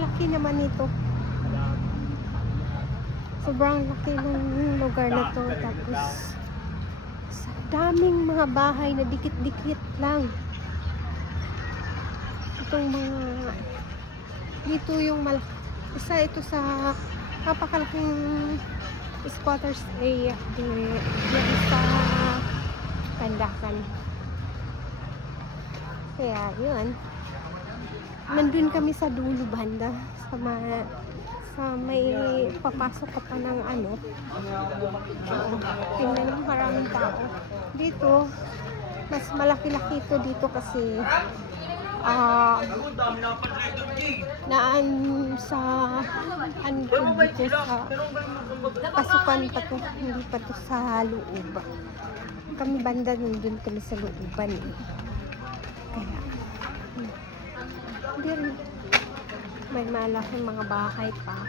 Ang laki naman nito. Sobrang laki ng lugar na to. Tapos, sa daming mga bahay na dikit-dikit lang. Itong mga, dito yung malaki. Isa ito sa napakalaking squatters area dito sa Tandakan. Kaya, yun. Nandun kami sa dulo banda. Sa, ma- sa may papasok ka pa ng ano. Oo. Tingnan mo maraming tao. Dito, mas malaki-laki ito dito kasi ah naan sa ano dito sa pasukan pa to hindi pa to sa loob kami banda nandun kami sa looban eh. kaya hindi rin may malaking mga bahay pa.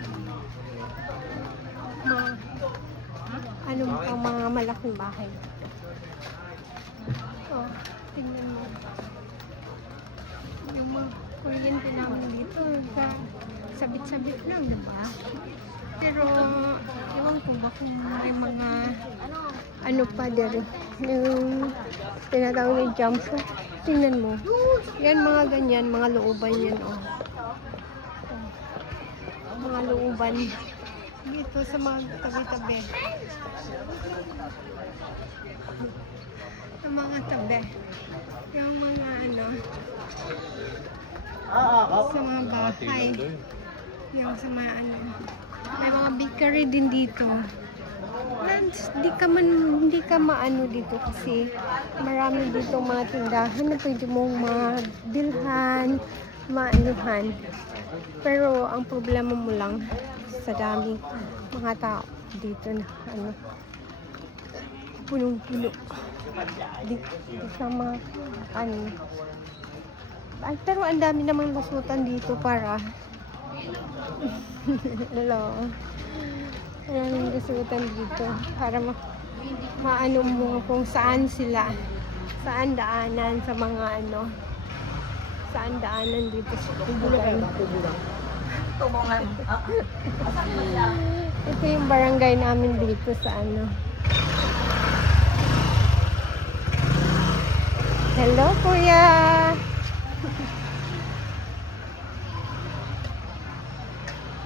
Mga ano pang mga malaking bahay? Oh tingnan mo. Yung mga kuryente namin dito sa sabit-sabit lang diba pero ewan ko ba kung may mga ano pa dere yung tinatawag ni jump shot tingnan mo. Yan mga ganyan mga looban yan Oh. mga looban. Dito sa mga tabi-tabi. Sa mga tabi. Yung mga ano sa mga bahay. Yung sa mga ano may mga bakery din dito Lance, di ka man hindi ka maano dito kasi marami dito mga tindahan na pwede mong mabilhan maanuhan. Pero ang problema mo lang sa dami mga tao dito na ano punong-puno. Dito sa mga ano. Ay, pero ang dami namang lusutan dito para hello maraming lusutan dito para ma maano mo kung saan sila saan daanan sa mga ano saan daanan dito sa lugar ito yung barangay namin dito sa ano. Hello kuya!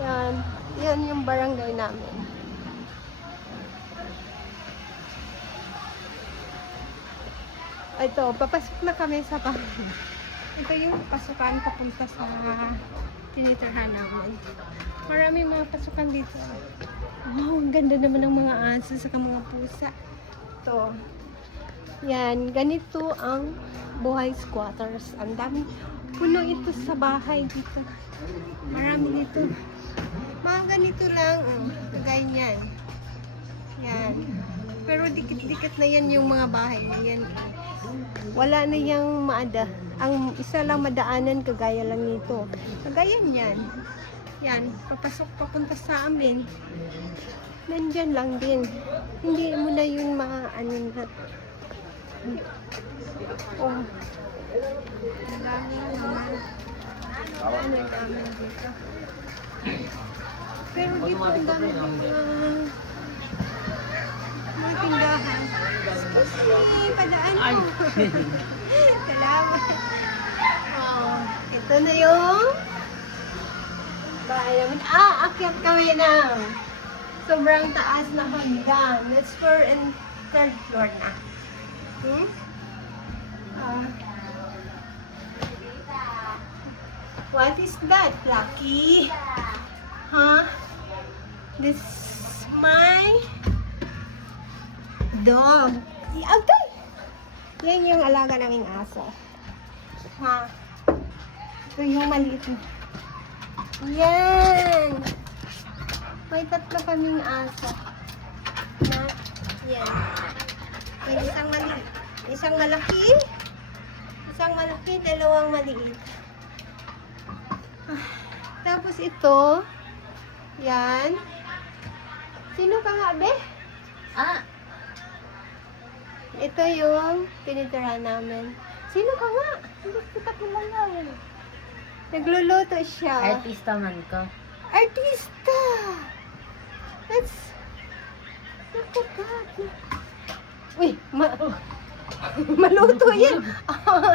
Yan yan yung barangay namin. Ito papasok na kami sa pa ito yung pasukan papunta sa tinitirhan namin. Marami mga pasukan dito. Wow ang ganda naman ng mga aso sa mga pusa. Ito. Yan ganito ang buhay squatters. Ang dami puno ito sa bahay dito. Marami dito mga ganito lang oh, ganyan yan. Pero dikit-dikit na yan yung mga bahay na yan. Wala na yung maada. Ang isa lang madaanan kagaya lang nito. Kagaya niyan. Yan papasok papunta sa amin. Nandyan lang din. Hindi mo na yun maano na oh. Ang dami naman. Ano dami dito pero dito ang dami din mga mga tindahan excuse me padaan ko salamat oh, ito na yung bahay namin ah akyat kami na sobrang taas na hagdan let's for and third floor na hmm? Ah. What is that, Lucky? Huh? This is my dog. Agay! Yan yung alaga naming aso. Ha? Ito yung maliit. Yan! May tatlo kaming aso. Na, yan. May isang maliit. Isang malaki. Isang malaki, dalawang maliit. Ah, Tapos ito, yan. Sino ka nga, be? Ah, Ito yung tinitirahan namin. Sino ka nga? Hindi kita kilala. eh. Nagluluto siya. artista man ko. Artista! That's Oh, God. Uy, ma maluto yan.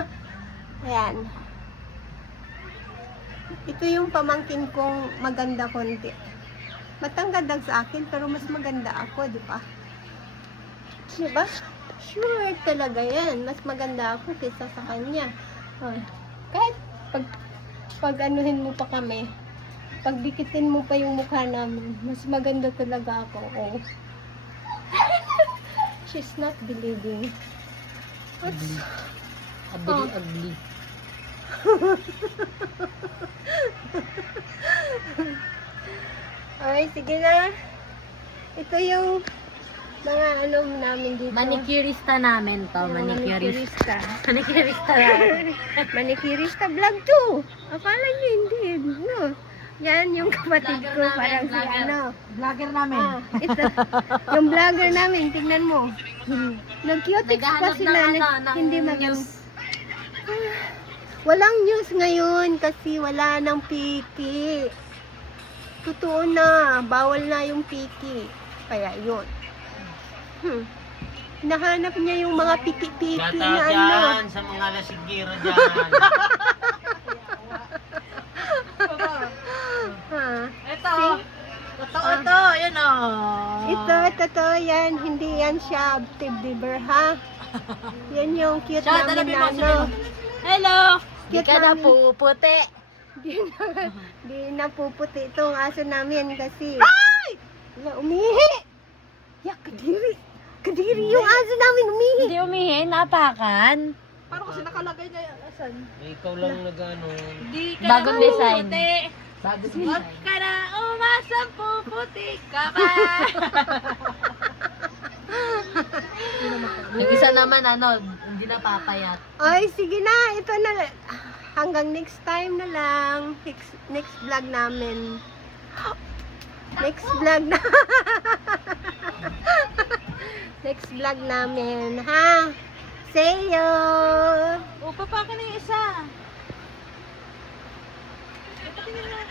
Ayan. Ito yung pamangkin kong maganda konti. Matanggadag sa akin, pero mas maganda ako, di ba? Di ba? Sure talaga yan. Mas maganda ako kaysa sa kanya. Oh. Kahit pag, pag anuhin mo pa kami, pagdikitin mo pa yung mukha namin, mas maganda talaga ako. Oh. She's not believing. What's... Ugly, Oh. ugly. Okay, sige na. Ito yung mga ano namin dito. Manicurista namin to. Yung Manicurista. manicurista. Manicurista vlog 2. Akala nyo hindi. No. Yan yung kapatid Vlogger ko. namin, parang si vlogger. ano. Vlogger namin. Ah, ito. yung vlogger namin. Tingnan mo. Nag-cutics pa sila. na, ano, hindi maganda. news. Walang news ngayon kasi wala nang piki. Totoo na, bawal na yung piki. Kaya yun. Hmm. Nahanap niya yung mga piki-piki Shout na ano. dyan sa mga lasigiro dyan. Ha. Ito. Totoo Ah. to. Yun o. Oh. Ito, totoo yan. Hindi yan siya active liver, ha? Yan yung cute Shout out namin namin na mga ano. Hello. Di Cute ka na namin. puputi. Di na, di na puputi itong aso namin kasi. Ay! Wala, umihi! Ya, kadiri. Kadiri yung aso namin umihi. Hindi umihi. Napakan. Ikaw lang nag-ano. Di ka Bagong design. Bagong design. Huwag ka na umasang puputi ka ba? Yung isa naman ano, hindi napapayat. Ay, sige na. Ito na hanggang next time na lang. Next, next vlog namin. Next vlog na. next vlog namin, ha? Say yo! Upa pa ka na yung isa. Ito, tingnan